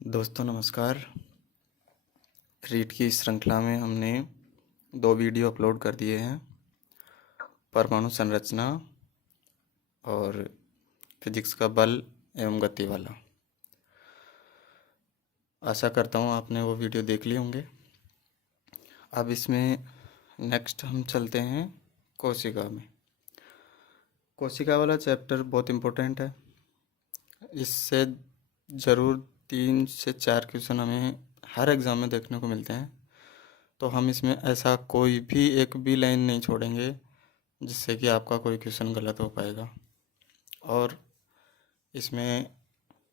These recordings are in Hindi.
दोस्तों नमस्कार। रीट की इस श्रृंखला में हमने 2 वीडियो अपलोड कर दिए हैं, परमाणु संरचना और फिजिक्स का बल एवं गति वाला। आशा करता हूँ आपने वो वीडियो देख लिए होंगे। अब इसमें नेक्स्ट हम चलते हैं कोशिका में। कोशिका वाला चैप्टर बहुत इम्पोर्टेंट है। इससे ज़रूर 3 से 4 क्वेश्चन हमें हर एग्ज़ाम में देखने को मिलते हैं, तो हम इसमें ऐसा कोई भी एक भी लाइन नहीं छोड़ेंगे जिससे कि आपका कोई क्वेश्चन गलत हो पाएगा। और इसमें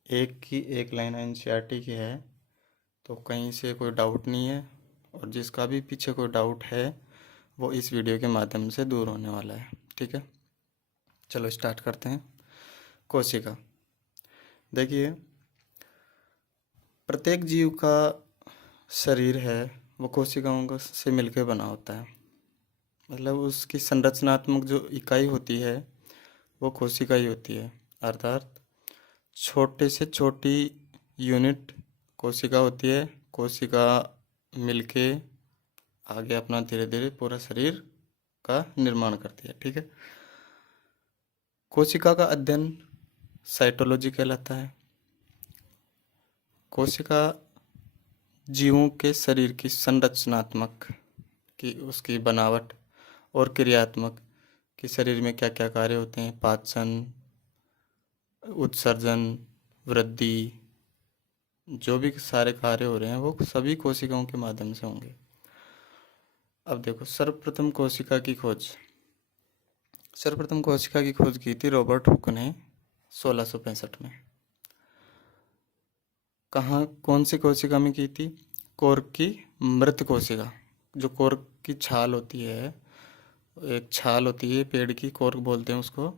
एक की एक लाइन एनसीईआरटी की है, तो कहीं से कोई डाउट नहीं है, और जिसका भी पीछे कोई डाउट है वो इस वीडियो के माध्यम से दूर होने वाला है। ठीक है, चलो स्टार्ट करते हैं। कोशिका, देखिए प्रत्येक जीव का शरीर है वो कोशिकाओं से मिलकर बना होता है। मतलब उसकी संरचनात्मक जो इकाई होती है वो कोशिका ही होती है, अर्थात छोटे से छोटी यूनिट कोशिका होती है। कोशिका मिलके आगे अपना धीरे धीरे पूरा शरीर का निर्माण करती है। ठीक है, कोशिका का अध्ययन साइटोलॉजी कहलाता है। कोशिका जीवों के शरीर की संरचनात्मक की उसकी बनावट और क्रियात्मक कि शरीर में क्या क्या कार्य होते हैं, पाचन, उत्सर्जन, वृद्धि, जो भी सारे कार्य हो रहे हैं वो सभी कोशिकाओं के माध्यम से होंगे। अब देखो, सर्वप्रथम कोशिका की खोज की थी रॉबर्ट हुक ने 1665 में। कहाँ, कौन सी कोशिका में की थी? कोर्क की मृत कोशिका। जो कोर्क की छाल होती है, एक छाल होती है पेड़ की, कोर्क बोलते हैं उसको,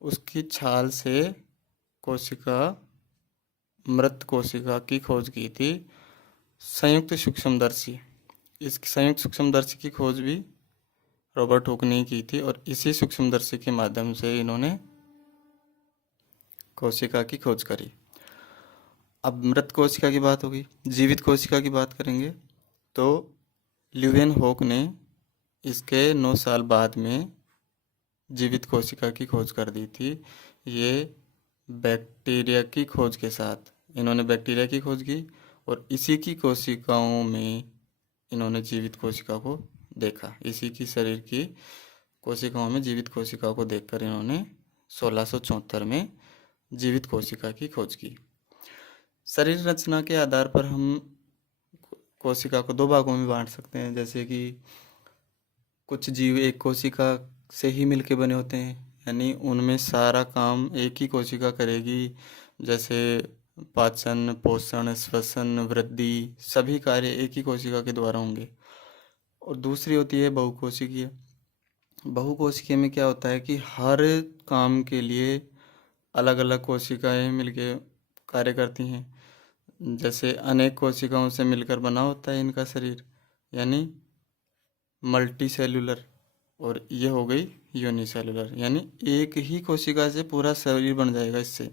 उसकी छाल से कोशिका, मृत कोशिका की खोज की थी संयुक्त सूक्ष्मदर्शी। इस संयुक्त सूक्ष्मदर्शी की खोज भी रॉबर्ट हुक ने की थी, और इसी सूक्ष्मदर्शी के माध्यम से इन्होंने कोशिका की खोज करी। अब मृत कोशिका की बात होगी, जीवित कोशिका की बात करेंगे तो ल्यूवेनहोक ने इसके 9 साल बाद में जीवित कोशिका की खोज कर दी थी। ये बैक्टीरिया की खोज के साथ इन्होंने बैक्टीरिया की खोज की, और इसी की कोशिकाओं में इन्होंने जीवित कोशिका को देखा। इसी की शरीर की कोशिकाओं में जीवित कोशिकाओं को देखकर इन्होंने 1674 में जीवित कोशिका की खोज की। शरीर रचना के आधार पर हम कोशिका को 2 भागों में बांट सकते हैं। जैसे कि कुछ जीव एक कोशिका से ही मिलके बने होते हैं, यानी उनमें सारा काम एक ही कोशिका करेगी। जैसे पाचन, पोषण, श्वसन, वृद्धि, सभी कार्य एक ही कोशिका के द्वारा होंगे। और दूसरी होती है बहुकोशिकीय। बहुकोशिकीय में क्या होता है कि हर काम के लिए अलग अलग कोशिकाएं मिलके कार्य करती हैं। जैसे अनेक कोशिकाओं से मिलकर बना होता है इनका शरीर, यानी मल्टी सेलुलर, और ये हो गई यूनिसेलुलर, यानी एक ही कोशिका से पूरा शरीर बन जाएगा। इससे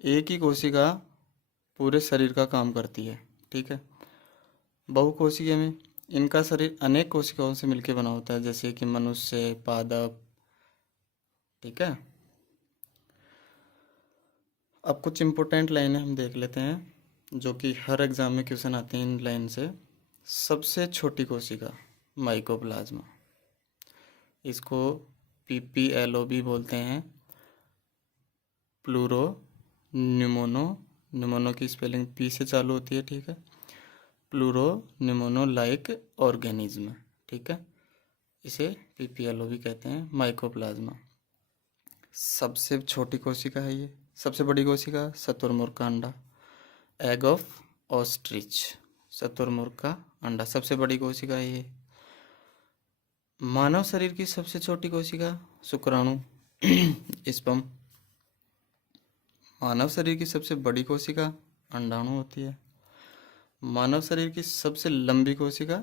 एक ही कोशिका पूरे शरीर का काम करती है। ठीक है, बहुकोशिकीय में इनका शरीर अनेक कोशिकाओं से मिलकर बना होता है, जैसे कि मनुष्य, पादप। ठीक है, अब कुछ इम्पोर्टेंट लाइनें हम देख लेते हैं जो कि हर एग्जाम में क्वेश्चन आते हैं इन लाइन से। सबसे छोटी कोशिका माइकोप्लाज्मा, इसको PPLO भी बोलते हैं। प्लूरो न्यूमोनो, न्यूमोनो की स्पेलिंग P से चालू होती है। ठीक है, प्लूरो न्यूमोनो लाइक ऑर्गेनिज्म। ठीक है, इसे PPLO भी कहते हैं। माइकोप्लाज्मा सबसे छोटी कोशिका है। ये सबसे बड़ी कोशिका शुतुरमुर्ग का अंडा, एग ऑफ ऑस्ट्रिच, शुतुरमुर्ग का अंडा सबसे बड़ी कोशिका है ये। मानव शरीर की सबसे छोटी कोशिका शुक्राणु, स्पर्म। मानव शरीर की सबसे बड़ी कोशिका अंडाणु होती है। मानव शरीर की सबसे लंबी कोशिका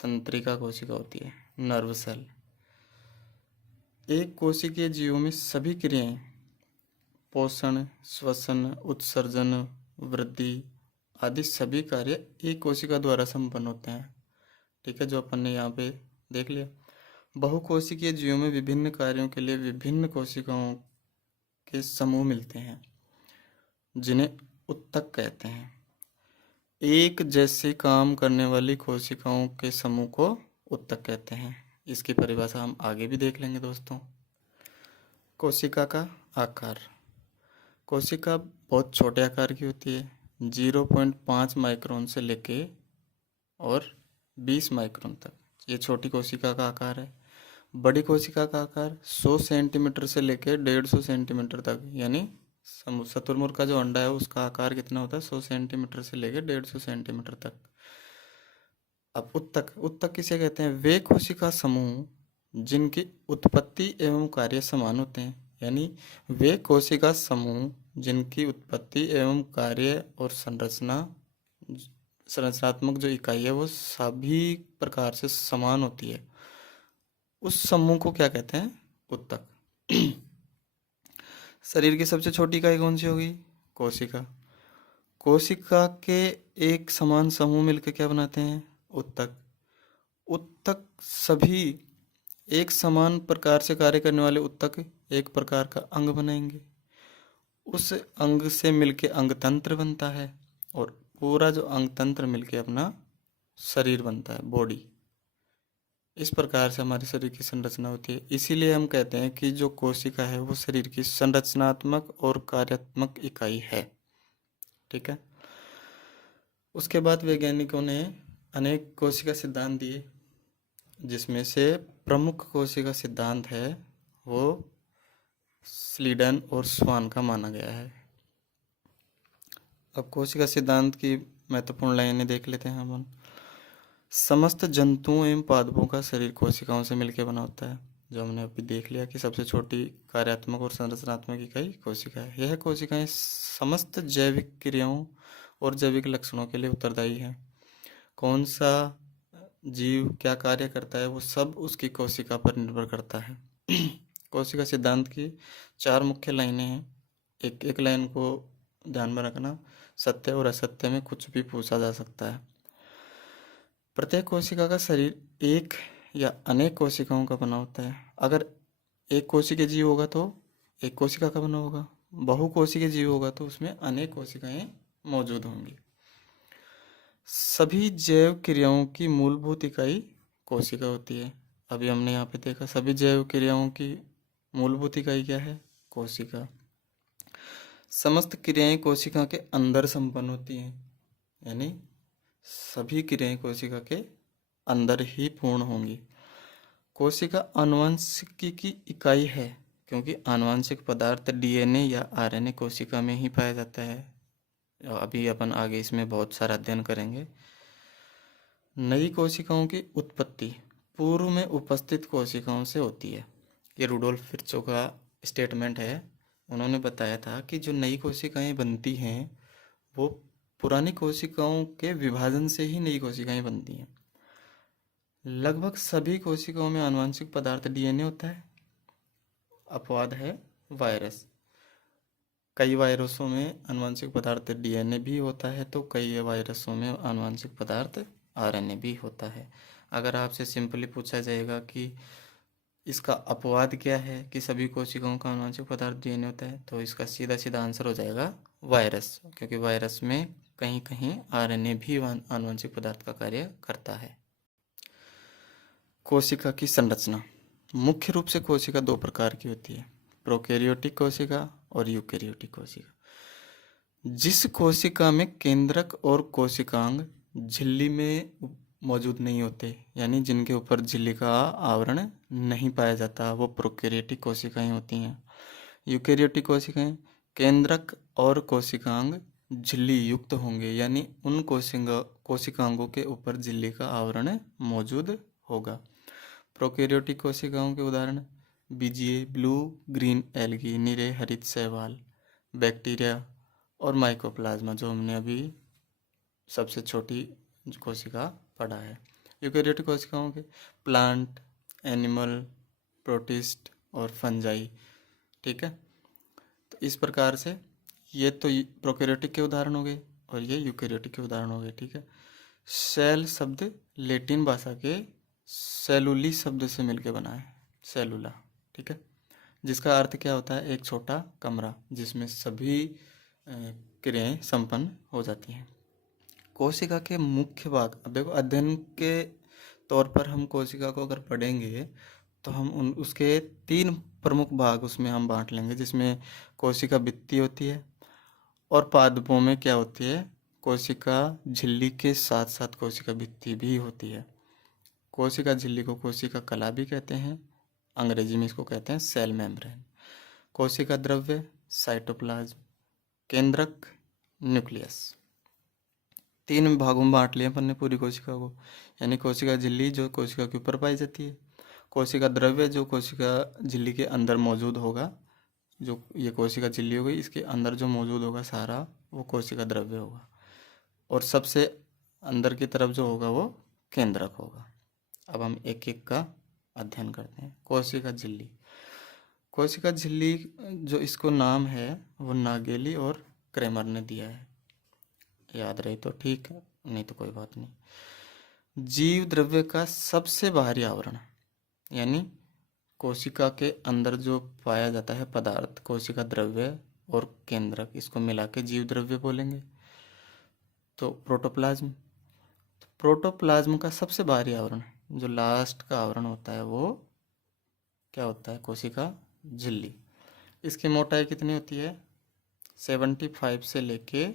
तंत्रिका कोशिका होती है, नर्व सेल। एक कोशिकीय जीवों में सभी क्रियाएं, पोषण, श्वसन, उत्सर्जन, वृद्धि आदि सभी कार्य एक कोशिका द्वारा संपन्न होते हैं। ठीक है, जो अपन ने यहाँ पे देख लिया। बहुकोशिकीय जीवों में विभिन्न कार्यों के लिए विभिन्न कोशिकाओं के समूह मिलते हैं, जिन्हें उत्तक कहते हैं। एक जैसे काम करने वाली कोशिकाओं के समूह को उत्तक कहते हैं। इसकी परिभाषा हम आगे भी देख लेंगे दोस्तों। कोशिका का आकार। कोशिका बहुत छोटे आकार की होती है, 0.5 माइक्रोन से लेके और 20 माइक्रोन तक। ये छोटी कोशिका का आकार है। बड़ी कोशिका का आकार 100 सेंटीमीटर से लेके 150 सेंटीमीटर तक, यानी शुतुरमुर्ग का जो अंडा है उसका आकार कितना होता है, 100 सेंटीमीटर से लेके 150 सेंटीमीटर तक। अब उत्तक। उत्तक किसे कहते हैं? वे कोशिका समूह जिनकी उत्पत्ति एवं कार्य समान होते हैं, यानी वे कोशिका समूह जिनकी उत्पत्ति एवं कार्य और संरचनात्मक जो इकाई है वो सभी प्रकार से समान होती है, उस समूह को क्या कहते हैं? उत्तक। शरीर की सबसे छोटी इकाई कौन सी होगी? कोशिका। कोशिका के एक समान समूह मिलकर क्या बनाते हैं? उत्तक। उत्तक सभी एक समान प्रकार से कार्य करने वाले उत्तक एक प्रकार का अंग बनाएंगे। उस अंग से मिलके अंग तंत्र बनता है और पूरा जो अंग तंत्र मिलके अपना शरीर बनता है, बॉडी। इस प्रकार से हमारे शरीर की संरचना होती है। इसीलिए हम कहते हैं कि जो कोशिका है वो शरीर की संरचनात्मक और कार्यात्मक इकाई है। ठीक है। उसके बाद वैज्ञानिकों ने अनेक कोशिका सिद्धांत दिए, जिसमें से प्रमुख कोशिका सिद्धांत है वो स्लीडन और स्वान का माना गया है। अब कोशिका सिद्धांत की महत्वपूर्ण लाइनें देख लेते हैं हम। समस्त जंतुओं एवं पादपों का शरीर कोशिकाओं से मिलकर बना होता है, जो हमने अभी देख लिया कि सबसे छोटी कार्यात्मक और संरचनात्मक इकाई कोशिका है। यह कोशिकाएं समस्त जैविक क्रियाओं और जैविक लक्षणों के लिए उत्तरदायी हैं। कौन सा जीव क्या कार्य करता है वो सब उसकी कोशिका पर निर्भर करता है। कोशिका सिद्धांत की 4 मुख्य लाइनें हैं। एक एक लाइन को ध्यान में रखना। सत्य और असत्य में कुछ भी पूछा जा सकता है। प्रत्येक कोशिका का शरीर एक या अनेक कोशिकाओं का बना होता है। अगर एक कोशिकीय जीव होगा तो एक कोशिका का बना होगा, बहुकोशिकीय जीव होगा तो उसमें अनेक कोशिकाएं मौजूद होंगी। सभी जैव क्रियाओं की मूलभूत इकाई कोशिका होती है। अभी हमने यहाँ पे देखा सभी जैव क्रियाओं की मूलभूत इकाई क्या है? कोशिका। समस्त क्रियाएं कोशिका के अंदर संपन्न होती हैं, यानी सभी क्रियाएं कोशिका के अंदर ही पूर्ण होंगी। कोशिका आनुवंशिकी की इकाई है, क्योंकि आनुवंशिक पदार्थ डीएनए या आरएनए कोशिका में ही पाया जाता है। अभी अपन आगे इसमें बहुत सारा अध्ययन करेंगे। नई कोशिकाओं की उत्पत्ति पूर्व में उपस्थित कोशिकाओं से होती है। ये रुडोल्फ विर्चो का स्टेटमेंट है। उन्होंने बताया था कि जो नई कोशिकाएं बनती हैं वो पुरानी कोशिकाओं के विभाजन से ही नई कोशिकाएं बनती हैं। लगभग सभी कोशिकाओं में आनुवंशिक पदार्थ डीएनए होता है। अपवाद है वायरस। कई वायरसों में आनुवंशिक पदार्थ डीएनए भी होता है, तो कई वायरसों में आनुवंशिक पदार्थ आरएनए भी होता है। अगर आपसे सिंपली पूछा जाएगा कि इसका अपवाद क्या है कि सभी कोशिकाओं का आनुवंशिक पदार्थ डीएनए होता है, तो इसका सीधा सीधा आंसर हो जाएगा वायरस, क्योंकि वायरस में कहीं कहीं आरएनए भी आनुवंशिक पदार्थ का कार्य करता है। कोशिका की संरचना। मुख्य रूप से कोशिका 2 प्रकार की होती है, प्रोकैरियोटिक कोशिका और यूकैरियोटिक कोशिका। जिस कोशिका में केंद्रक और कोशिकांग झिल्ली में मौजूद नहीं होते, यानी जिनके ऊपर झिल्ली का आवरण नहीं पाया जाता, वो प्रोकैरियोटिक कोशिकाएं होती हैं। यूकैरियोटिक कोशिकाएं केंद्रक और कोशिकांग झिल्ली युक्त होंगे, यानी उन कोशिकांगों के ऊपर झिल्ली का आवरण मौजूद होगा। प्रोकैरियोटिक कोशिकाओं के उदाहरण बीजीए, ब्लू ग्रीन एल्गी, नीरे हरित शैवाल, बैक्टीरिया और माइकोप्लाज्मा, जो हमने अभी सबसे छोटी कोशिका पढ़ा है। यूकैरियोटिक कोशिकाओं के प्लांट, एनिमल, प्रोटिस्ट और फंजाई। ठीक है, तो इस प्रकार से ये तो प्रोकैरियोटिक के उदाहरण हो गए और ये यूकैरियोटिक के उदाहरण हो गए, ठीक है। सेल शब्द लैटिन भाषा के सेलुली शब्द से मिलकर बना है, सेलुला, ठीक है, जिसका अर्थ क्या होता है, एक छोटा कमरा जिसमें सभी क्रियाएं संपन्न हो जाती हैं। कोशिका के मुख्य भाग, अब देखो अध्ययन के तौर पर हम कोशिका को अगर पढ़ेंगे तो हम उसके 3 प्रमुख भाग उसमें हम बांट लेंगे, जिसमें कोशिका भित्ति होती है और पादपों में क्या होती है, कोशिका झिल्ली के साथ साथ कोशिका भित्ति भी होती है। कोशिका झिल्ली को कोशिका कला भी कहते हैं, अंग्रेजी में इसको कहते हैं सेल मेम्ब्रेन। कोशिका द्रव्य साइटोप्लाज्म, केंद्रक न्यूक्लियस। 3 भागों में बांट लिया अपन ने पूरी कोशिका को, यानी कोशिका झिल्ली जो कोशिका के ऊपर पाई जाती है, कोशिका द्रव्य जो कोशिका झिल्ली के अंदर मौजूद होगा, जो ये कोशिका झिल्ली हो गई, इसके अंदर जो मौजूद होगा सारा वो कोशिका द्रव्य होगा, और सबसे अंदर की तरफ जो होगा वो केंद्रक होगा। अब हम एक एक का अध्ययन करते हैं। कोशिका झिल्ली, कोशिका झिल्ली जो इसको नाम है वो नागेली और क्रेमर ने दिया है, याद रही तो ठीक है, नहीं तो कोई बात नहीं। जीव द्रव्य का सबसे बाहरी आवरण, यानी कोशिका के अंदर जो पाया जाता है पदार्थ, कोशिका द्रव्य और केंद्रक, इसको मिला के जीव द्रव्य बोलेंगे। तो प्रोटोप्लाज्म, तो प्रोटोप्लाज्म का सबसे बाहरी आवरण, जो लास्ट का आवरण होता है, वो क्या होता है, कोशिका झिल्ली। इसकी मोटाई कितनी होती है, 75 से लेके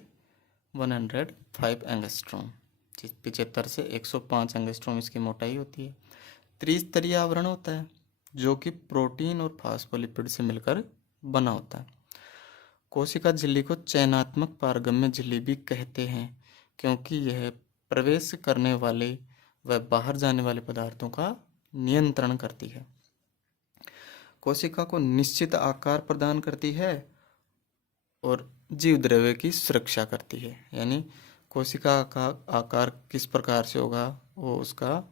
105 एंगस्ट्रॉम, 75 से 105 एंगस्ट्रॉम इसकी मोटाई होती है। त्रिस्तरीय आवरण होता है जो कि प्रोटीन और फास्फोलिपिड से मिलकर बना होता है। कोशिका झिल्ली को चयनात्मक पारगम्य झिल्ली भी कहते हैं, क्योंकि यह प्रवेश करने वाले व बाहर जाने वाले पदार्थों का नियंत्रण करती है। कोशिका को निश्चित आकार प्रदान करती है और जीव द्रव्य की सुरक्षा करती है, यानी कोशिका का आकार किस प्रकार से होगा वो उसका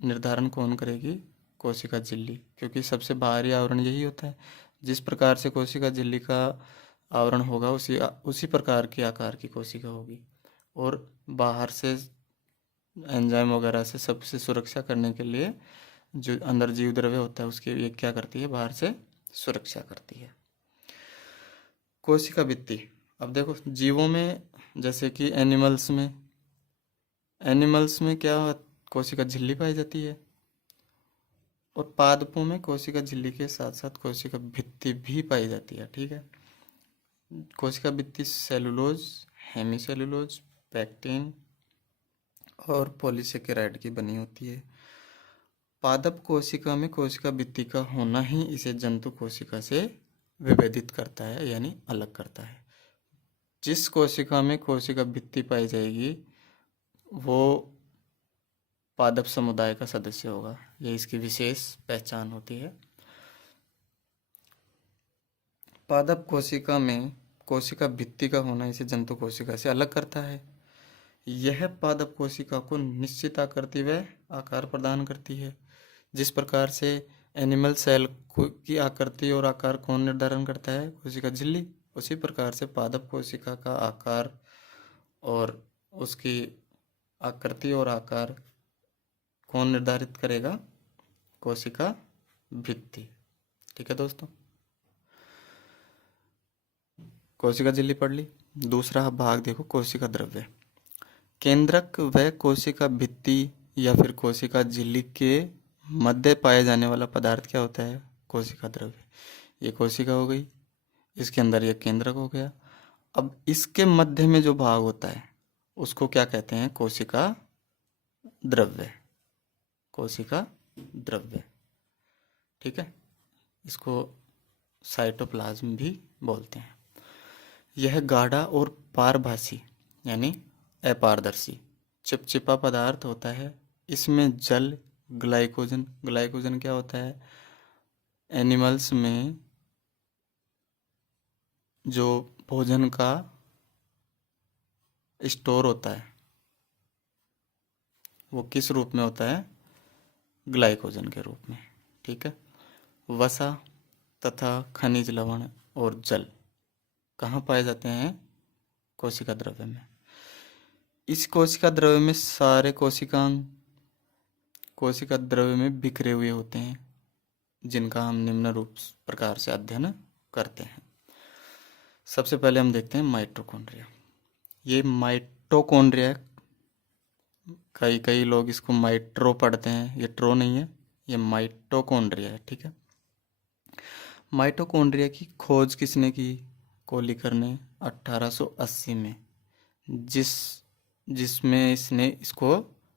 निर्धारण कौन करेगी, कोशिका झिल्ली, क्योंकि सबसे बाहरी आवरण यही होता है। जिस प्रकार से कोशिका झिल्ली का आवरण होगा उसी प्रकार के आकार की कोशिका होगी, और बाहर से एंजाइम वगैरह से सबसे सुरक्षा करने के लिए जो अंदर जीव द्रव्य होता है उसकी ये क्या करती है, बाहर से सुरक्षा करती है। कोशिका भित्ति, अब देखो जीवों में जैसे कि एनिमल्स में क्या कोशिका झिल्ली पाई जाती है, और पादपों में कोशिका झिल्ली के साथ साथ कोशिका भित्ति भी पाई जाती है, ठीक है। कोशिका भित्ति सेलुलोज, हेमीसेलुलोज, पैक्टिन और पॉलीसेकेराइड की बनी होती है। पादप कोशिका में कोशिका भित्ति का होना ही इसे जंतु कोशिका से विभेदित करता है, यानी अलग करता है। जिस कोशिका में कोशिका भित्ति पाई जाएगी वो पादप समुदाय का सदस्य होगा, ये इसकी विशेष पहचान होती है। पादप कोशिका में कोशिका भित्ति का होना इसे जंतु कोशिका से अलग करता है। यह पादप कोशिका को निश्चित आकृति व आकार प्रदान करती है। जिस प्रकार से एनिमल सेल की आकृति और आकार कौन निर्धारण करता है, कोशिका झिल्ली, उसी प्रकार से पादप कोशिका का आकार और उसकी आकृति और आकार कौन निर्धारित करेगा, कोशिका भित्ति, ठीक है दोस्तों। कोशिका झिल्ली पढ़ ली। दूसरा भाग देखो, कोशिका द्रव्य। केंद्रक व कोशिका भित्ति या फिर कोशिका झिल्ली के मध्य पाया जाने वाला पदार्थ क्या होता है, कोशिका द्रव्य। ये कोशिका हो गई, इसके अंदर ये केंद्रक हो गया। अब इसके मध्य में जो भाग होता है उसको क्या कहते हैं, कोशिका द्रव्य, कोशिका द्रव्य, ठीक है। इसको साइटोप्लाज्म भी बोलते हैं। यह गाढ़ा और पारभासी यानी अपारदर्शी चिपचिपा पदार्थ होता है। इसमें जल, ग्लाइकोजन क्या होता है, एनिमल्स में जो भोजन का स्टोर होता है वो किस रूप में होता है, ग्लाइकोजन के रूप में, ठीक है। वसा तथा खनिज लवण और जल कहाँ पाए जाते हैं? कोशिका द्रव्य में। इस कोशिका द्रव्य में सारे कोशिकांग कोशिका द्रव्य में बिखरे हुए होते हैं, जिनका हम निम्न रूप प्रकार से अध्ययन करते हैं। सबसे पहले हम देखते हैं माइटोकॉन्ड्रिया। ये माइटोकॉन्ड्रिया, कई कई लोग इसको माइट्रो पढ़ते हैं, ये ट्रो नहीं है, ये माइटोकॉन्ड्रिया है। ठीक है। माइटोकॉन्ड्रिया की खोज किसने की? कोलिकर ने 1880 में, जिसमें इसने इसको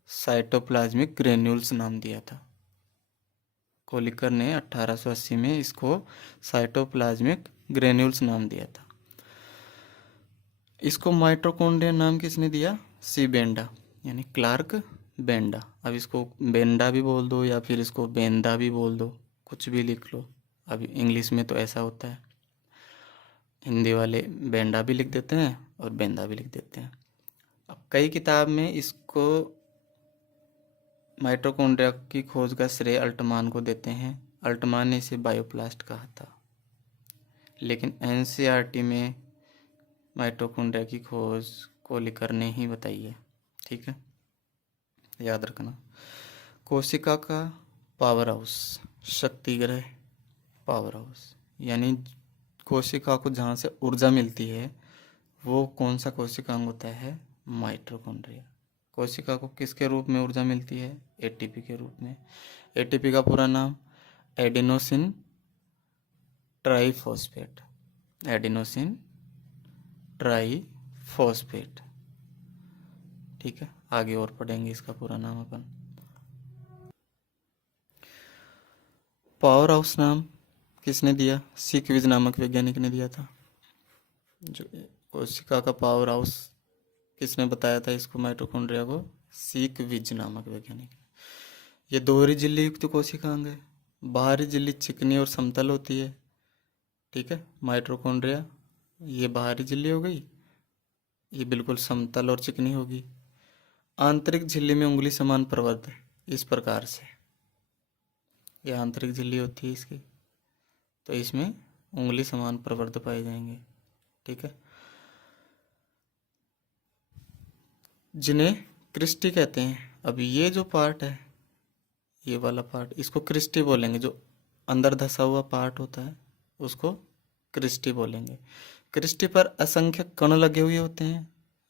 साइटोप्लाज्मिक ग्रेन्यूल्स नाम दिया था। कोलिकर ने 1880 में इसको साइटोप्लाज्मिक ग्रेन्यूल्स नाम दिया था। इसको माइटोकॉन्ड्रिया नाम किसने दिया? सी बेंडा, यानी क्लार्क बेंडा। अब इसको बेंडा भी बोल दो या फिर इसको बेंदा भी बोल दो, कुछ भी लिख लो। अब इंग्लिश में तो ऐसा होता है, हिंदी वाले बेंडा भी लिख देते हैं और बेंदा भी लिख देते हैं। अब कई किताब में इसको माइटोकॉन्ड्रिया की खोज का श्रेय अल्टमान को देते हैं। अल्टमान ने इसे बायोप्लास्ट कहा था, लेकिन एनसीईआरटी में माइटोकॉन्ड्रिया की खोज कोलिकर ने ही बताई है। ठीक है, याद रखना। कोशिका का पावर हाउस, शक्ति ग्रह पावर हाउस, यानी कोशिका को जहाँ से ऊर्जा मिलती है वो कौन सा कोशिकांग होता है? माइटोकॉन्ड्रिया। कोशिका को किसके रूप में ऊर्जा मिलती है? एटीपी के रूप में। एटीपी का पूरा नाम एडिनोसिन ट्राइफॉस्फेट, एडिनोसिन ट्राइफॉस्फेट। ठीक है, आगे और पढ़ेंगे इसका पूरा नाम अपन। पावर हाउस नाम किसने दिया? सीक्विज नामक वैज्ञानिक ने दिया था। जो कोशिका का पावर हाउस किसने बताया था इसको, माइटोकॉन्ड्रिया को? सीक्विज नामक वैज्ञानिक। ये दोहरी झिल्ली युक्त कोशिकांग है। बाहरी झिल्ली चिकनी और समतल होती है। ठीक है, माइटोकॉन्ड्रिया ये बाहरी झिल्ली हो गई, ये बिल्कुल समतल और चिकनी होगी। आंतरिक झिल्ली में उंगली समान प्रवर्ध इस प्रकार से, ये आंतरिक झिल्ली होती है इसकी, तो इसमें उंगली समान प्रवर्ध पाए जाएंगे। ठीक है, जिन्हें क्रिस्टी कहते हैं। अब ये जो पार्ट है, ये वाला पार्ट, इसको क्रिस्टी बोलेंगे। जो अंदर धसा हुआ पार्ट होता है उसको क्रिस्टी बोलेंगे। क्रिस्टी पर असंख्य कण लगे हुए होते हैं,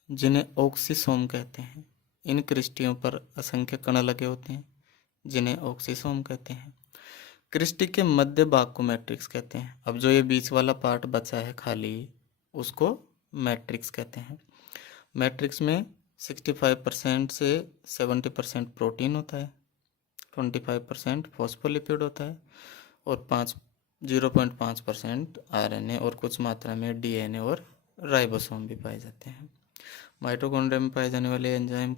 जिन्हें ऑक्सीसोम कहते हैं। इन क्रिस्टियों पर असंख्य कण लगे होते हैं, जिन्हें ऑक्सीसोम कहते हैं। क्रिस्टी के मध्य भाग को मैट्रिक्स कहते हैं। अब जो ये बीच वाला पार्ट बचा है खाली, उसको मैट्रिक्स कहते हैं। मैट्रिक्स में 65% से 70% प्रोटीन होता है, 25% फॉस्फोलिपिड होता है और 0.5% आरएनए और कुछ मात्रा में डीएनए और राइबोसोम भी पाए जाते हैं। माइटोकॉन्ड्रिया में पाए जाने वाले एंजाइम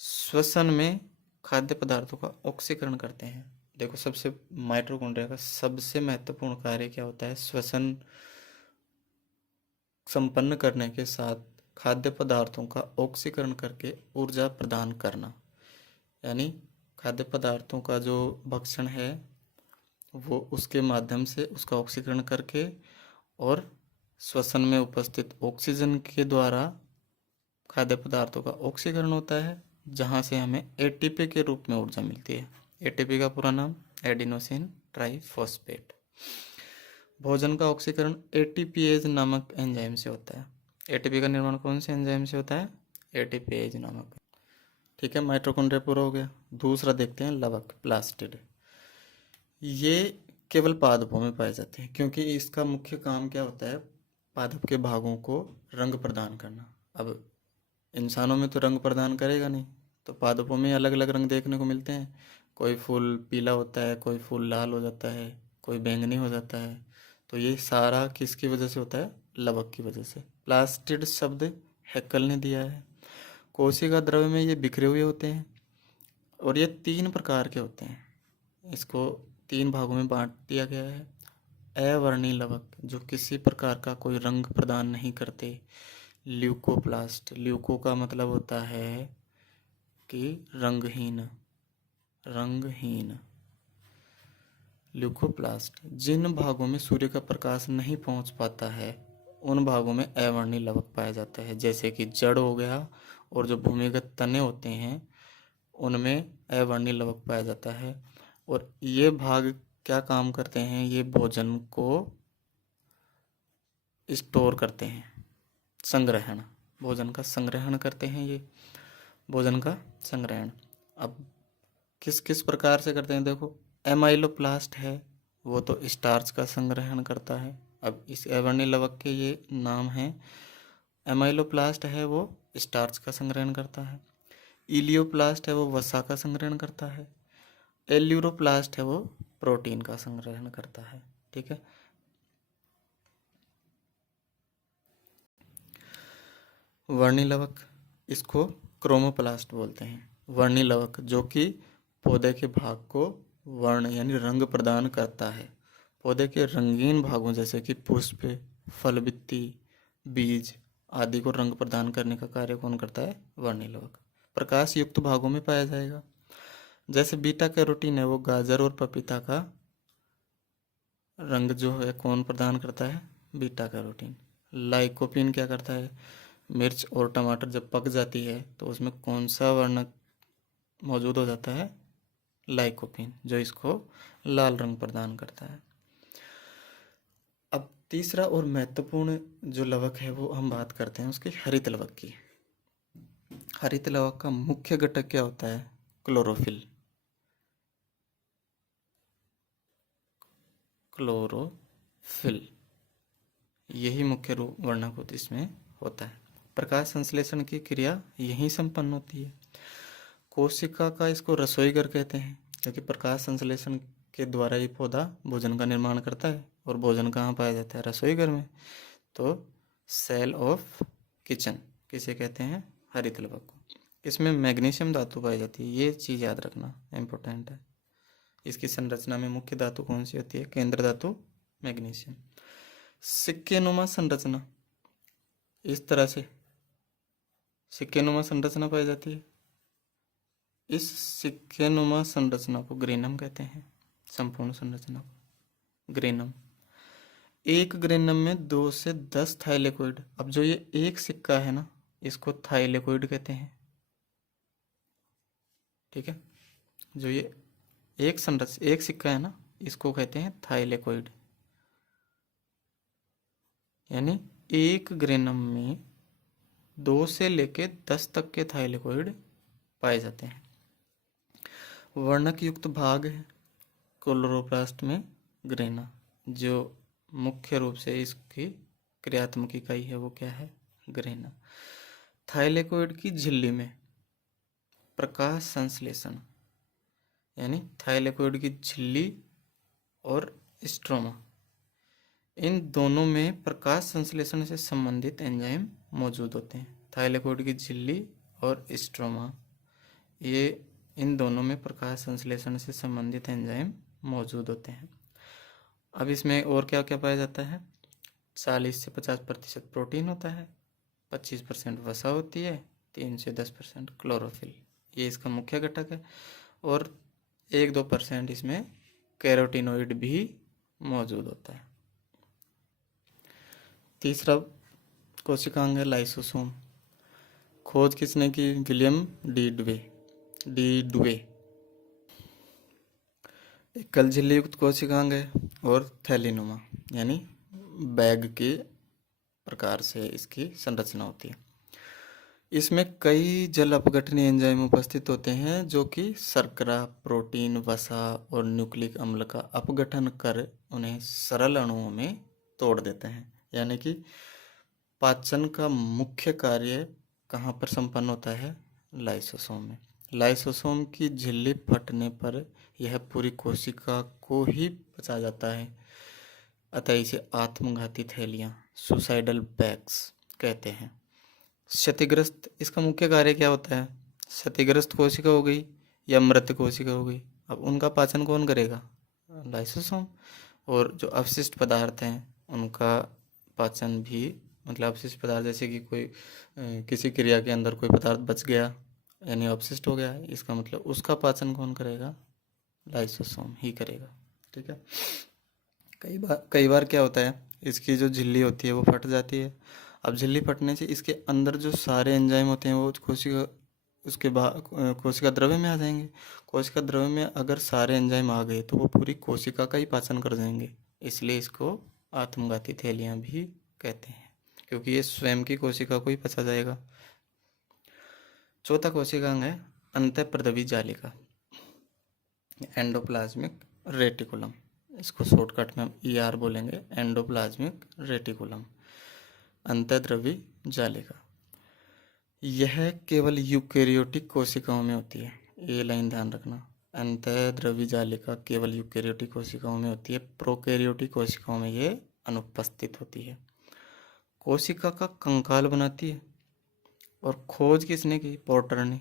श्वसन में खाद्य पदार्थों का ऑक्सीकरण करते हैं। देखो, सबसे माइटोकॉन्ड्रिया का सबसे महत्वपूर्ण कार्य क्या होता है? श्वसन संपन्न करने के साथ खाद्य पदार्थों का ऑक्सीकरण करके ऊर्जा प्रदान करना। यानी खाद्य पदार्थों का जो भक्षण है वो उसके माध्यम से उसका ऑक्सीकरण करके और श्वसन में उपस्थित ऑक्सीजन के द्वारा खाद्य पदार्थों का ऑक्सीकरण होता है, जहाँ से हमें एटीपी के रूप में ऊर्जा मिलती है। एटीपी का पूरा नाम एडिनोसिन ट्राइफॉस्फेट। भोजन का ऑक्सीकरण एटीपीएज नामक एंजाइम से होता है। एटीपी का निर्माण कौन से एंजाइम से होता है? एटीपीएज नामक। ठीक है, माइटोकॉन्ड्रिया पूरा हो गया। दूसरा देखते हैं लवक, प्लास्टिड। ये केवल पादपों में पाए जाते हैं, क्योंकि इसका मुख्य काम क्या होता है? पादप के भागों को रंग प्रदान करना। अब इंसानों में तो रंग प्रदान करेगा नहीं, तो पादपों में अलग अलग रंग देखने को मिलते हैं। कोई फूल पीला होता है, कोई फूल लाल हो जाता है, कोई बैंगनी हो जाता है। तो ये सारा किसकी वजह से होता है? लवक की वजह से। प्लास्टिड शब्द हैक्कल ने दिया है। कोशिका द्रव्य में ये बिखरे हुए होते हैं और ये 3 प्रकार के होते हैं। इसको 3 भागों में बांट दिया गया है। अवर्णी लवक, जो किसी प्रकार का कोई रंग प्रदान नहीं करते। ल्यूकोप्लास्ट, ल्यूको का मतलब होता है कि रंगहीन, रंगहीन। ल्यूकोप्लास्ट, जिन भागों में सूर्य का प्रकाश नहीं पहुंच पाता है उन भागों में अवर्णीय लवक पाया जाता है, जैसे कि जड़ हो गया और जो भूमिगत तने होते हैं उनमें अवर्णीय लवक पाया जाता है। और ये भाग क्या काम करते हैं, ये भोजन को स्टोर करते हैं, संग्रहण, भोजन का संग्रहण करते हैं, ये भोजन का संग्रहण। अब किस किस प्रकार से करते हैं, देखो एमाइलोप्लास्ट है वो तो स्टार्च का संग्रहण करता है। अब इस अवर्णीय लवक के ये नाम हैं, एमाइलोप्लास्ट है वो स्टार्च का संग्रहण करता है, इलियोप्लास्ट है वो वसा का संग्रहण करता है, एल्यूरोप्लास्ट है वो प्रोटीन का संग्रहण करता है। ठीक है, वर्णीय लवक इसको क्रोमोप्लास्ट बोलते हैं। वर्णीय लवक जो कि पौधे के भाग को वर्ण यानी रंग प्रदान करता है। पौधे के रंगीन भागों जैसे कि पुष्प, फलबित्ती, बीज आदि को रंग प्रदान करने का कार्य कौन करता है, वर्णीय लवक। प्रकाश युक्त भागों में पाया जाएगा, जैसे बीटा कैरोटीन है वो गाजर और पपीता का रंग जो है कौन प्रदान करता है, बीटा कैरोटीन। लाइकोपीन क्या करता है, मिर्च और टमाटर जब पक जाती है तो उसमें कौन सा वर्णक मौजूद हो जाता है, लाइकोपीन, जो इसको लाल रंग प्रदान करता है। अब तीसरा और महत्वपूर्ण जो लवक है वो हम बात करते हैं उसकी हरित लवक की। हरित लवक का मुख्य घटक क्या होता है, क्लोरोफिल। क्लोरोफिल यही मुख्य रूप वर्णक इसमें होता है। प्रकाश संश्लेषण की क्रिया यहीं संपन्न होती है। कोशिका का इसको रसोई घर कहते हैं, क्योंकि प्रकाश संश्लेषण के द्वारा ही पौधा भोजन का निर्माण करता है। और भोजन कहाँ पाया जाता है, रसोई घर में। तो सेल ऑफ किचन किसे कहते हैं, हरित लवक को। इसमें मैग्नीशियम धातु पाई जाती है, ये चीज़ याद रखना इम्पोर्टेंट है। इसकी संरचना में मुख्य धातु कौन सी होती है, केंद्र धातु मैग्नीशियम। सिक्के नुमा संरचना, इस तरह से सिक्के नुमा संरचना पाई जाती है। इस सिक्के नुमा संरचना को ग्रेनम कहते हैं, संपूर्ण संरचना को ग्रेनम। एक ग्रेनम में 2 से 10 थाइलेकोइड। अब जो ये एक सिक्का है ना, इसको थाइलेकोइड कहते हैं। ठीक है, जो ये एक सिक्का है ना, इसको कहते हैं थाइलेकोइड। यानी एक ग्रेनम में 2 से लेके 10 तक के थाइलेकोइड पाए जाते हैं। वर्णक युक्त भाग है क्लोरोप्लास्ट में ग्रेना, जो मुख्य रूप से इसकी क्रियात्मक इकाई है वो क्या है, ग्रेना। थाइलेकोइड की झिल्ली में प्रकाश संश्लेषण, यानी थाइलेकोइड की झिल्ली और स्ट्रोमा, इन दोनों में प्रकाश संश्लेषण से संबंधित एंजाइम मौजूद होते हैं। थाइलेकोइड की झिल्ली और स्ट्रोमा, ये इन दोनों में प्रकाश संश्लेषण से संबंधित एंजाइम मौजूद होते हैं। अब इसमें और क्या क्या पाया जाता है, 40 से 50% प्रोटीन होता है, 25% वसा होती है, 3 से 10% क्लोरोफिल, ये इसका मुख्य घटक है। और 1-2% इसमें कैरोटीनोइड भी मौजूद होता है। तीसरा कोशिकांग है लाइसोसोम। खोज किसने की, विलियम डी डुवे। एकल झिल्ली युक्त कोशिकांग है और थैलीनुमा, यानी बैग के प्रकार से इसकी संरचना होती है। इसमें कई जल अपघटनीय एंजाइम उपस्थित होते हैं जो कि शर्करा, प्रोटीन, वसा और न्यूक्लिक अम्ल का अपघटन कर उन्हें सरल अणुओं में तोड़ देते हैं। यानी कि पाचन का मुख्य कार्य कहाँ पर संपन्न होता है, लाइसोसोम में। लाइसोसोम की झिल्ली फटने पर यह पूरी कोशिका को ही पचा जाता है, अतः इसे आत्मघाती थैलियाँ, सुसाइडल बैग्स कहते हैं। क्षतिग्रस्त, इसका मुख्य कार्य क्या होता है, क्षतिग्रस्त कोशिका हो गई या मृत कोशिका हो गई, अब उनका पाचन कौन करेगा, लाइसोसोम। और जो अवशिष्ट पदार्थ हैं उनका पाचन भी, मतलब अवशिष्ट पदार्थ जैसे कि कोई किसी क्रिया के अंदर कोई पदार्थ बच गया यानी अपशिष्ट हो गया, इसका मतलब उसका पाचन कौन करेगा, लाइसोसोम ही करेगा। ठीक है, कई बार क्या होता है, इसकी जो झिल्ली होती है वो फट जाती है। अब झिल्ली फटने से इसके अंदर जो सारे एंजाइम होते हैं वो कोशिका उसके बाहर कोशिका द्रव्य में आ जाएंगे। कोशिका द्रव्य में अगर सारे एंजाइम आ गए तो वो पूरी कोशिका का ही पाचन कर जाएंगे, इसलिए इसको आत्मघाती थैलियाँ भी कहते हैं, क्योंकि ये स्वयं की कोशिका को ही पचा जाएगा। चौथा कोशिकांग है अंतःप्रद्रवी जालिका, एंडोप्लाज्मिक रेटिकुलम। इसको शॉर्टकट में हम ER बोलेंगे, एंडोप्लाज्मिक रेटिकुलम, अंतःद्रवी जालिका। यह केवल यूकेरियोटिक कोशिकाओं में होती है, ये लाइन ध्यान रखना। अंतःद्रवी जालिका केवल यूकेरियोटिक कोशिकाओं में होती है, प्रोकैरियोटिक कोशिकाओं में ये अनुपस्थित होती है। कोशिका का कंकाल बनाती है और खोज किसने की? पोर्टर ने।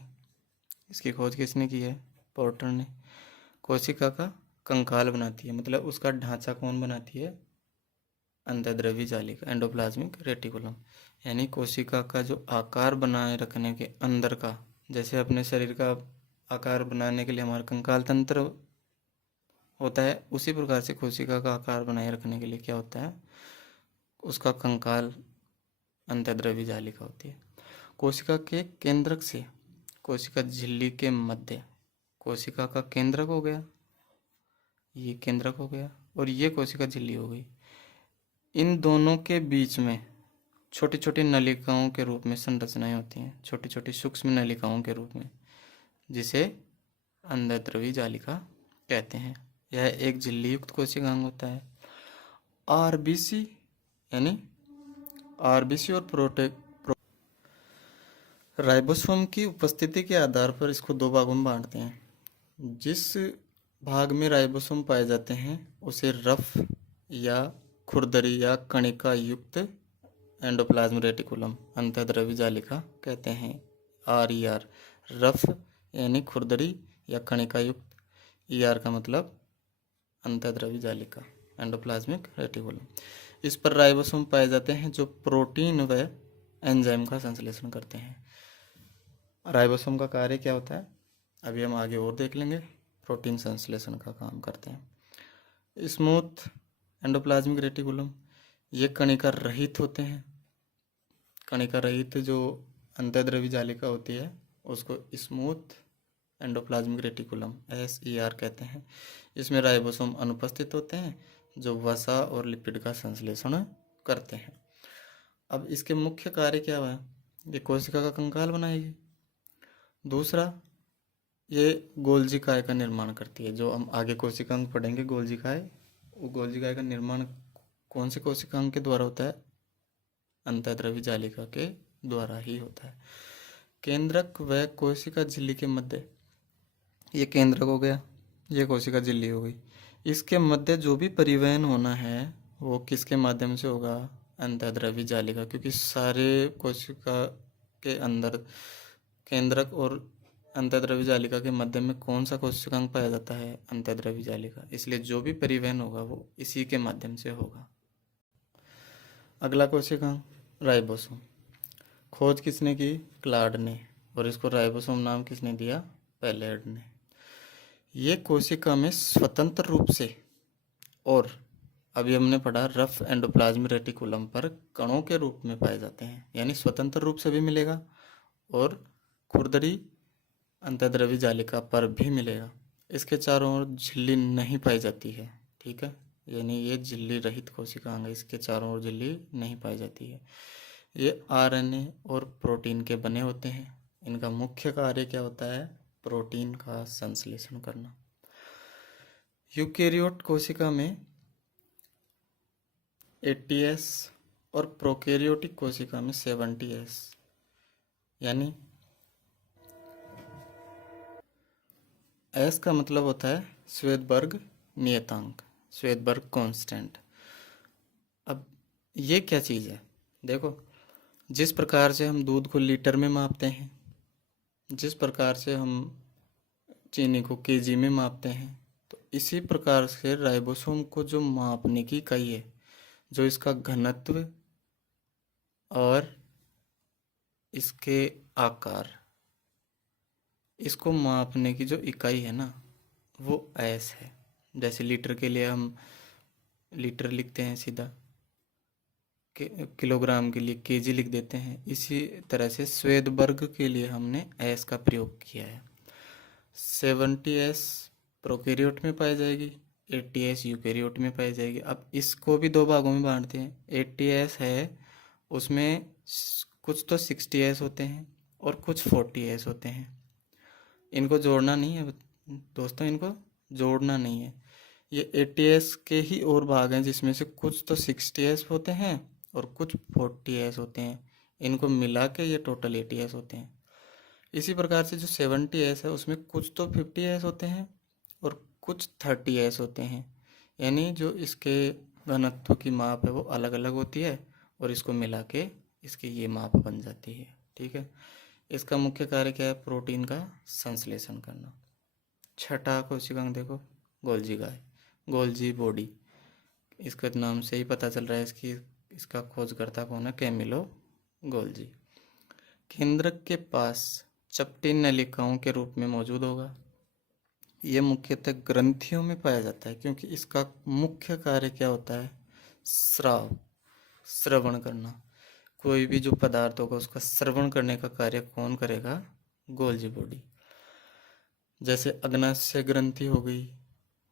इसकी खोज किसने की है? पोर्टर ने। कोशिका का कंकाल बनाती है, मतलब उसका ढांचा कौन बनाती है? अंतःद्रवी जालिका, एंडोप्लाज्मिक रेटिकुलम। यानी कोशिका का जो आकार बनाए रखने के अंदर का, जैसे अपने शरीर का आकार बनाने के लिए हमारा कंकाल तंत्र होता है, उसी प्रकार से कोशिका का आकार बनाए रखने के लिए क्या होता है? उसका कंकाल अंतःद्रवी जालिका होती है। कोशिका के केंद्रक से कोशिका झिल्ली के मध्य, कोशिका का केंद्रक हो गया, ये केंद्रक हो गया, और ये कोशिका झिल्ली हो गई। इन दोनों के बीच में छोटी छोटी नलिकाओं के रूप में संरचनाएं होती हैं, छोटी छोटी सूक्ष्म नलिकाओं के रूप में, जिसे अंतःद्रवी जालिका कहते हैं। यह एक झिल्ली युक्त कोशिकांग होता है। आरबीसी यानी आरबीसी और राइबोसोम की उपस्थिति के आधार पर इसको दो भागों में बांटते हैं। जिस भाग में राइबोसोम पाए जाते हैं उसे रफ या खुरदरी या कणिका युक्त एंडोप्लाज्म रेटिकुलम, अंतःद्रवी जालिका कहते हैं। RER, रफ यानी खुरदरी या कणिका युक्त, ER का मतलब अंतःद्रवी जालिका, एंडोप्लाज्मिक रेटिकुलम। इस पर राइबोसोम पाए जाते हैं जो प्रोटीन व एंजाइम का संश्लेषण करते हैं। राइबोसोम का कार्य क्या होता है अभी हम आगे और देख लेंगे। प्रोटीन संश्लेषण का काम करते हैं। स्मूथ एंडोप्लाज्मिक रेटिकुलम, ये कणिका रहित होते हैं। कणिका रहित जो अंतःद्रवी जालिका होती है उसको स्मूथ एंडोप्लाज्मिक रेटिकुलम, SER कहते हैं। इसमें राइबोसोम अनुपस्थित होते हैं जो वसा और लिपिड का संश्लेषण करते हैं। अब इसके मुख्य कार्य क्या है? ये कोशिका का कंकाल बनाएगी। दूसरा, ये गोल्जिकाय का निर्माण करती है, जो हम आगे कोशिकांग पढ़ेंगे गोल्जिकाय। वो गोल्जिकाय का निर्माण कौन से कोशिकांग के द्वारा होता है? अंतःद्रवी जालिका के द्वारा ही होता है। केंद्रक व कोशिका झिल्ली के मध्य, ये केंद्रक हो गया, ये कोशिका झिल्ली हो गई। इसके मध्य जो भी परिवहन होना है वो किसके माध्यम से होगा? अंतःद्रवी जालिका, क्योंकि सारे कोशिका के अंदर केंद्रक और अंतःद्रवी जालिका के मध्य में कौन सा कोशिकांग पाया जाता है? अंतःद्रवी जालिका। इसलिए जो भी परिवहन होगा वो इसी के माध्यम से होगा। अगला कोशिकांग राइबोसोम। खोज किसने की? क्लाड ने। और इसको राइबोसोम नाम किसने दिया? पैलेड ने। ये कोशिका में स्वतंत्र रूप से, और अभी हमने पढ़ा रफ एंडोप्लाज्म रेटिकुलम पर कणों के रूप में पाए जाते हैं, यानी स्वतंत्र रूप से भी मिलेगा और खुरदरी अंतःद्रवी जालिका पर भी मिलेगा। इसके चारों ओर झिल्ली नहीं पाई जाती है, ठीक है, यानी ये झिल्ली रहित कोशिकांग है, इसके चारों ओर झिल्ली नहीं पाई जाती है। ये RNA और प्रोटीन के बने होते हैं। इनका मुख्य कार्य क्या होता है? प्रोटीन का संश्लेषण करना। यूकेरियोट कोशिका में 80S और प्रोकैरियोटिक कोशिका में 70S, यानी S का मतलब होता है श्वेतबर्ग नियतांक, श्वेतबर्ग कांस्टेंट। अब ये क्या चीज़ है? देखो, जिस प्रकार से हम दूध को लीटर में मापते हैं, जिस प्रकार से हम चीनी को केजी में मापते हैं, तो इसी प्रकार से राइबोसोम को जो मापने की इकाई है, जो इसका घनत्व और इसके आकार, इसको मापने की जो इकाई है ना, वो S है। जैसे लीटर के लिए हम लीटर लिखते हैं सीधा, किलोग्राम के लिए केजी लिख देते हैं। इसी तरह से श्वेत वर्ग के लिए हमने एस का प्रयोग किया है। 70s प्रोकैरियोट में पाई जाएगी, 80s यूकैरियोट में पाई जाएगी। अब इसको भी दो भागों में बांटते हैं। 80s है, उसमें कुछ तो 60s होते हैं और कुछ 40s होते हैं। इनको जोड़ना नहीं है दोस्तों, इनको जोड़ना नहीं है। ये 80s के ही और भाग हैं जिसमें से कुछ तो 60s होते हैं और कुछ 40s होते हैं। इनको मिला के ये टोटल 80s होते हैं। इसी प्रकार से जो 70s है उसमें कुछ तो 50s होते हैं और कुछ 30s होते हैं। यानी जो इसके घनत्व की माप है वो अलग अलग होती है और इसको मिला के इसकी ये माप बन जाती है। ठीक है, इसका मुख्य कार्य क्या है? प्रोटीन का संश्लेषण करना। छठा कोशिकांग देखो, गोल्जी गाय, गोल्जी बॉडी। इसके नाम से ही पता चल रहा है इसका खोजकर्ता कौन है? Camillo Golgi. केंद्रक के पास चपटी नलिकाओं के रूप में मौजूद होगा। यह मुख्यतः ग्रंथियों में पाया जाता है क्योंकि इसका मुख्य कार्य क्या होता है? श्रवण करना। कोई भी जो पदार्थ होगा उसका श्रवण करने का कार्य कौन करेगा? Golgi body. जैसे अग्नाशय ग्रंथि हो गई,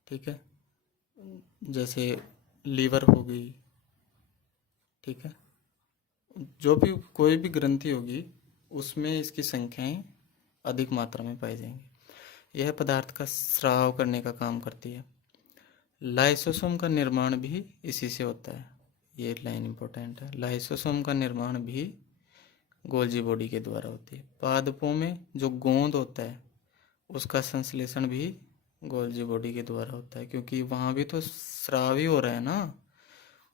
ठीक है, जैसे लीवर हो गई, ठीक है, जो भी कोई भी ग्रंथि होगी उसमें इसकी संख्याएं अधिक मात्रा में पाई जाएंगी। यह पदार्थ का स्राव करने का काम करती है। लाइसोसोम का निर्माण भी इसी से होता है। ये लाइन इंपॉर्टेंट है। लाइसोसोम का निर्माण भी गोल्जी बॉडी के द्वारा होती है। पादपों में जो गोंद होता है उसका संश्लेषण भी गोल्जी बॉडी के द्वारा होता है क्योंकि वहाँ भी तो स्राव ही हो रहा है ना,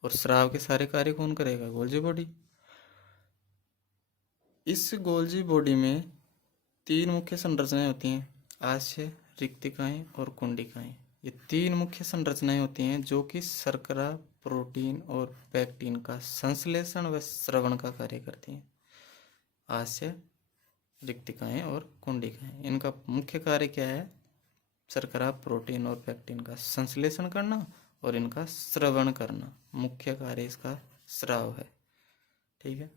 और स्राव के सारे कार्य कौन करेगा? Golgi body. इस गोल्जी बॉडी में तीन मुख्य संरचनाएं होती हैं, आशय, रिक्तिकाएं और कुंडिकाएं। ये तीन मुख्य संरचनाएं होती हैं जो कि शर्करा, प्रोटीन और पैक्टिन का संश्लेषण व श्रवण का कार्य करती हैं। आशय, रिक्तिकाएं और कुंडिकाएं, इनका मुख्य कार्य क्या है? शर्करा, प्रोटीन और पैक्टिन का संश्लेषण करना और इनका श्रवण करना। मुख्य कार्य इसका स्राव है। ठीक है।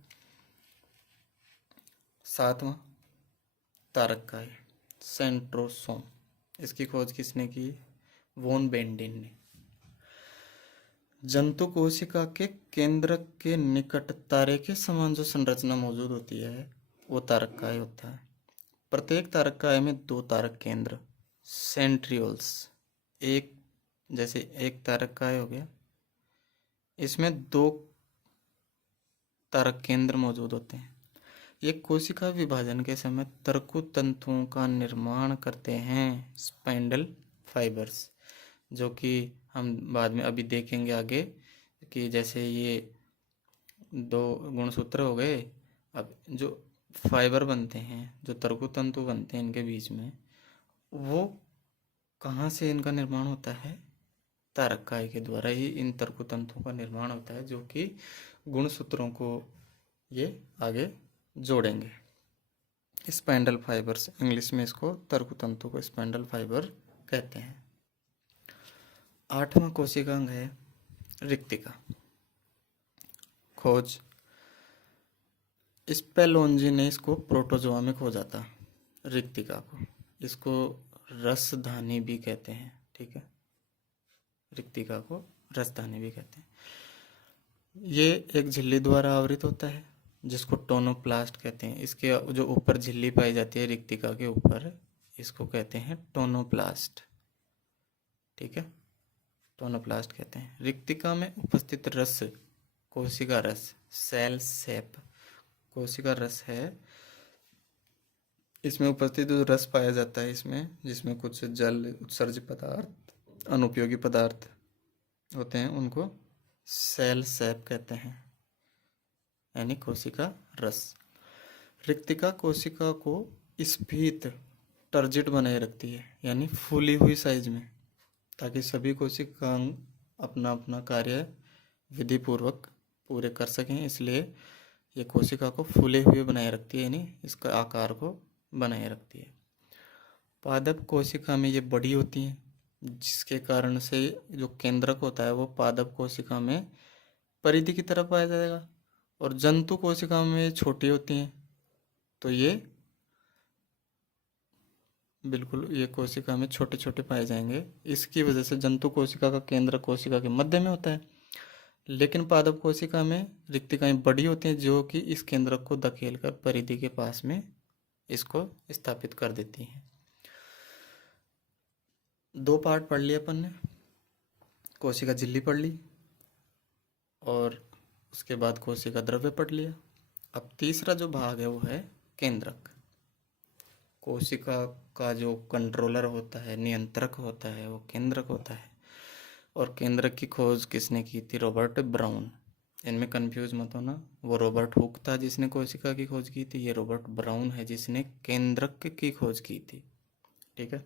सातवां, तारककाय, सेंट्रोसोम। इसकी खोज किसने की? वोन बेंडिन ने। जंतु कोशिका के केंद्र के निकट तारे के समान जो संरचना मौजूद होती है वो तारककाय होता है। प्रत्येक तारककाय में दो तारक केंद्र, सेंट्रियोल्स, जैसे एक तारककाय हो गया, इसमें दो तारक केंद्र मौजूद होते हैं। ये कोशिका विभाजन के समय तरकु तंतुओं का निर्माण करते हैं, स्पाइंडल फाइबर्स, जो कि हम बाद में अभी देखेंगे आगे कि जैसे ये दो गुणसूत्र हो गए, अब जो फाइबर बनते हैं, जो तरकु तंतु बनते हैं इनके बीच में, वो कहाँ से इनका निर्माण होता है? तारककाय के द्वारा ही इन तरकु तंतुओं का निर्माण होता है, जो कि गुणसूत्रों को ये आगे जोड़ेंगे। स्पाइंडल फाइबर्स, इंग्लिश में इसको तरकु तंतु को स्पाइंडल फाइबर कहते हैं। आठवां कोशिकांग है रिक्तिका। खोज, स्पेलोंजी ने इसको प्रोटोजोआ में खोजा था, रिक्तिका को। इसको रसधानी भी कहते हैं। ठीक है, रिक्तिका को रसधानी भी कहते हैं। ये एक झिल्ली द्वारा आवृत होता है जिसको टोनोप्लास्ट कहते हैं। इसके जो ऊपर झिल्ली पाई जाती है रिक्तिका के ऊपर, इसको कहते हैं टोनोप्लास्ट। ठीक है, टोनोप्लास्ट कहते हैं। रिक्तिका में उपस्थित रस कोशिका रस, सेल सेप कोशिका रस है। इसमें उपस्थित जो रस पाया जाता है इसमें, जिसमें कुछ जल उत्सर्ज पदार्थ, अनुपयोगी पदार्थ होते हैं, उनको सेल सेप कहते हैं, यानी कोशिका रस। रिक्तिका कोशिका को स्फीत, टर्जिट बनाए रखती है, यानी फूली हुई साइज में, ताकि सभी कोशिकांग अपना अपना कार्य विधि पूर्वक पूरे कर सकें। इसलिए ये कोशिका को फूले हुए बनाए रखती है, यानी इसका आकार को बनाए रखती है। पादप कोशिका में ये बड़ी होती हैं, जिसके कारण से जो केंद्रक होता है वो पादप कोशिका में परिधि की तरफ पाया जाएगा, और जंतु कोशिकाओं में छोटी होती हैं, तो ये बिल्कुल ये कोशिका में छोटे छोटे पाए जाएंगे। इसकी वजह से जंतु कोशिका का केंद्र कोशिका के मध्य में होता है, लेकिन पादप कोशिका में रिक्तिकाएं बड़ी होती हैं जो कि इस केंद्रक को धकेलकर परिधि के पास में इसको स्थापित कर देती हैं। 2 पार्ट पढ़ लिए अपन ने, कोशिका झिल्ली पढ़ ली और उसके बाद कोशिका द्रव्य पढ़ लिया। अब तीसरा जो भाग है वो है केंद्रक। कोशिका का जो कंट्रोलर होता है, नियंत्रक होता है, वो केंद्रक होता है। और केंद्रक की खोज किसने की थी? Robert brown. इनमें कंफ्यूज मत होना, वो रॉबर्ट हुक था जिसने कोशिका की खोज की थी, ये रॉबर्ट ब्राउन है जिसने केंद्रक की खोज की थी। ठीक है।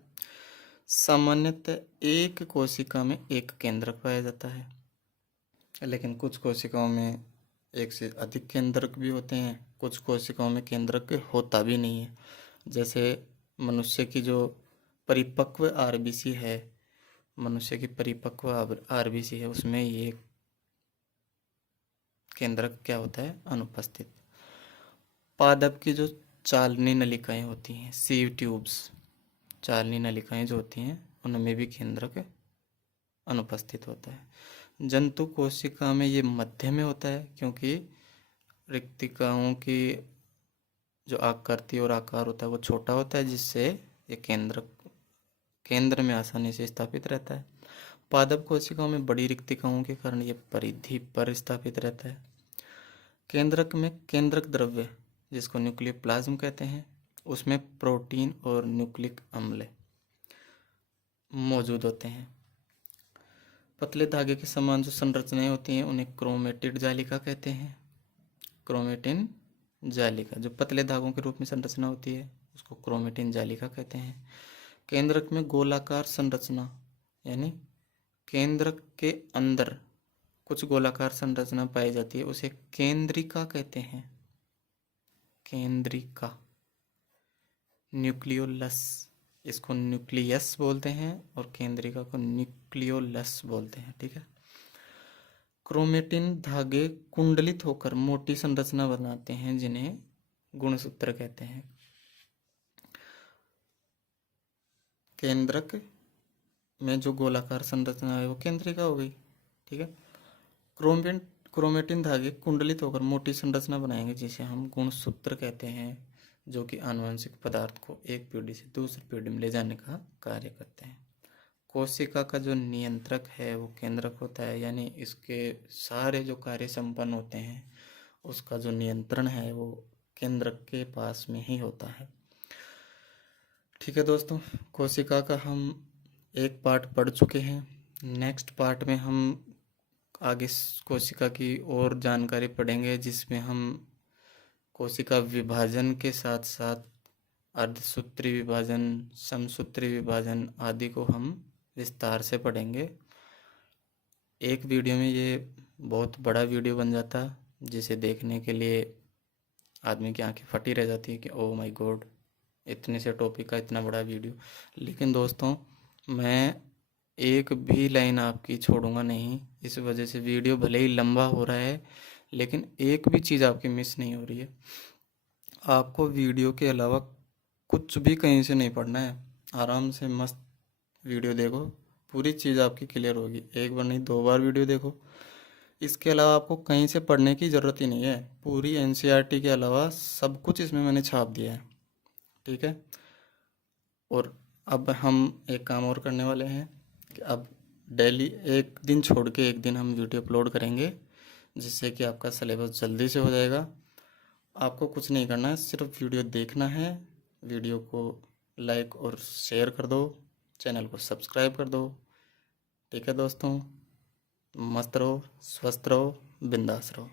सामान्यतः एक कोशिका में एक केंद्रक पाया जाता है, लेकिन कुछ कोशिकाओं में एक से अधिक केंद्रक भी होते हैं, कुछ कोशिकाओं में केंद्रक होता भी नहीं है। जैसे मनुष्य की जो परिपक्व आरबीसी है, मनुष्य की परिपक्व आरबीसी है, उसमें ये केंद्रक क्या होता है? अनुपस्थित। पादप की जो चालनी नलिकाएं होती हैं, सीव ट्यूब्स, चालनी नलिकाएं जो होती हैं, उनमें भी केंद्रक अनुपस्थित होता है। जंतु कोशिका में ये मध्य में होता है, क्योंकि रिक्तिकाओं की जो आकृति और आकार होता है वो छोटा होता है, जिससे ये केंद्र में आसानी से स्थापित रहता है। पादप कोशिकाओं में बड़ी रिक्तिकाओं के कारण ये परिधि पर स्थापित रहता है। केंद्रक में केंद्रक द्रव्य, जिसको न्यूक्लियोप्लाज्म कहते हैं, उसमें प्रोटीन और न्यूक्लिक अम्ल मौजूद होते हैं। पतले धागे के समान जो संरचनाएं होती हैं उन्हें क्रोमेटिड जालिका कहते हैं। क्रोमेटिन जालिका, जो पतले धागों के रूप में संरचना होती है, उसको क्रोमेटिन जालिका कहते हैं। केंद्रक में गोलाकार संरचना, यानी केंद्रक के अंदर कुछ गोलाकार संरचना पाई जाती है, उसे केंद्रिका कहते हैं। केंद्रिका। न्यूक्लियोलस, इसको न्यूक्लियस बोलते हैं, और केंद्रिका को न्यूक्लियोलस बोलते हैं। ठीक है। क्रोमेटिन धागे कुंडलित होकर मोटी संरचना बनाते हैं, जिन्हें गुणसूत्र कहते हैं। केंद्रक में जो गोलाकार संरचना है वो केंद्रिका हो गई। ठीक है। क्रोमेटिन धागे कुंडलित होकर मोटी संरचना बनाएंगे, जिसे हम गुणसूत्र कहते हैं, जो कि आनुवंशिक पदार्थ को एक पीढ़ी से दूसरी पीढ़ी में ले जाने का कार्य करते हैं। कोशिका का जो नियंत्रक है वो केंद्रक होता है, यानी इसके सारे जो कार्य संपन्न होते हैं उसका जो नियंत्रण है वो केंद्रक के पास में ही होता है। ठीक है दोस्तों, कोशिका का हम एक पार्ट पढ़ चुके हैं। नेक्स्ट पार्ट में हम आगे कोशिका की और जानकारी पढ़ेंगे, जिसमें हम कोशिका विभाजन के साथ साथ अर्धसूत्री विभाजन, समसूत्री विभाजन आदि को हम विस्तार से पढ़ेंगे। एक वीडियो में ये बहुत बड़ा वीडियो बन जाता, जिसे देखने के लिए आदमी की आंखें फटी रह जाती है कि ओह माय गॉड, इतने से टॉपिक का इतना बड़ा वीडियो। लेकिन दोस्तों, मैं एक भी लाइन आपकी छोड़ूंगा नहीं। इस वजह से वीडियो भले ही लंबा हो रहा है, लेकिन एक भी चीज़ आपकी मिस नहीं हो रही है। आपको वीडियो के अलावा कुछ भी कहीं से नहीं पढ़ना है, आराम से मस्त वीडियो देखो, पूरी चीज़ आपकी क्लियर होगी। एक बार नहीं 2 बार वीडियो देखो। इसके अलावा आपको कहीं से पढ़ने की ज़रूरत ही नहीं है। पूरी एनसीईआरटी के अलावा सब कुछ इसमें मैंने छाप दिया है। ठीक है। और अब हम एक काम और करने वाले हैं कि अब डेली एक दिन छोड़ के एक दिन हम वीडियो अपलोड करेंगे, जिससे कि आपका सिलेबस जल्दी से हो जाएगा। आपको कुछ नहीं करना है, सिर्फ वीडियो देखना है। वीडियो को लाइक और शेयर कर दो, चैनल को सब्सक्राइब कर दो। ठीक है दोस्तों, मस्त रहो, स्वस्थ रहो, बिंदास रहो।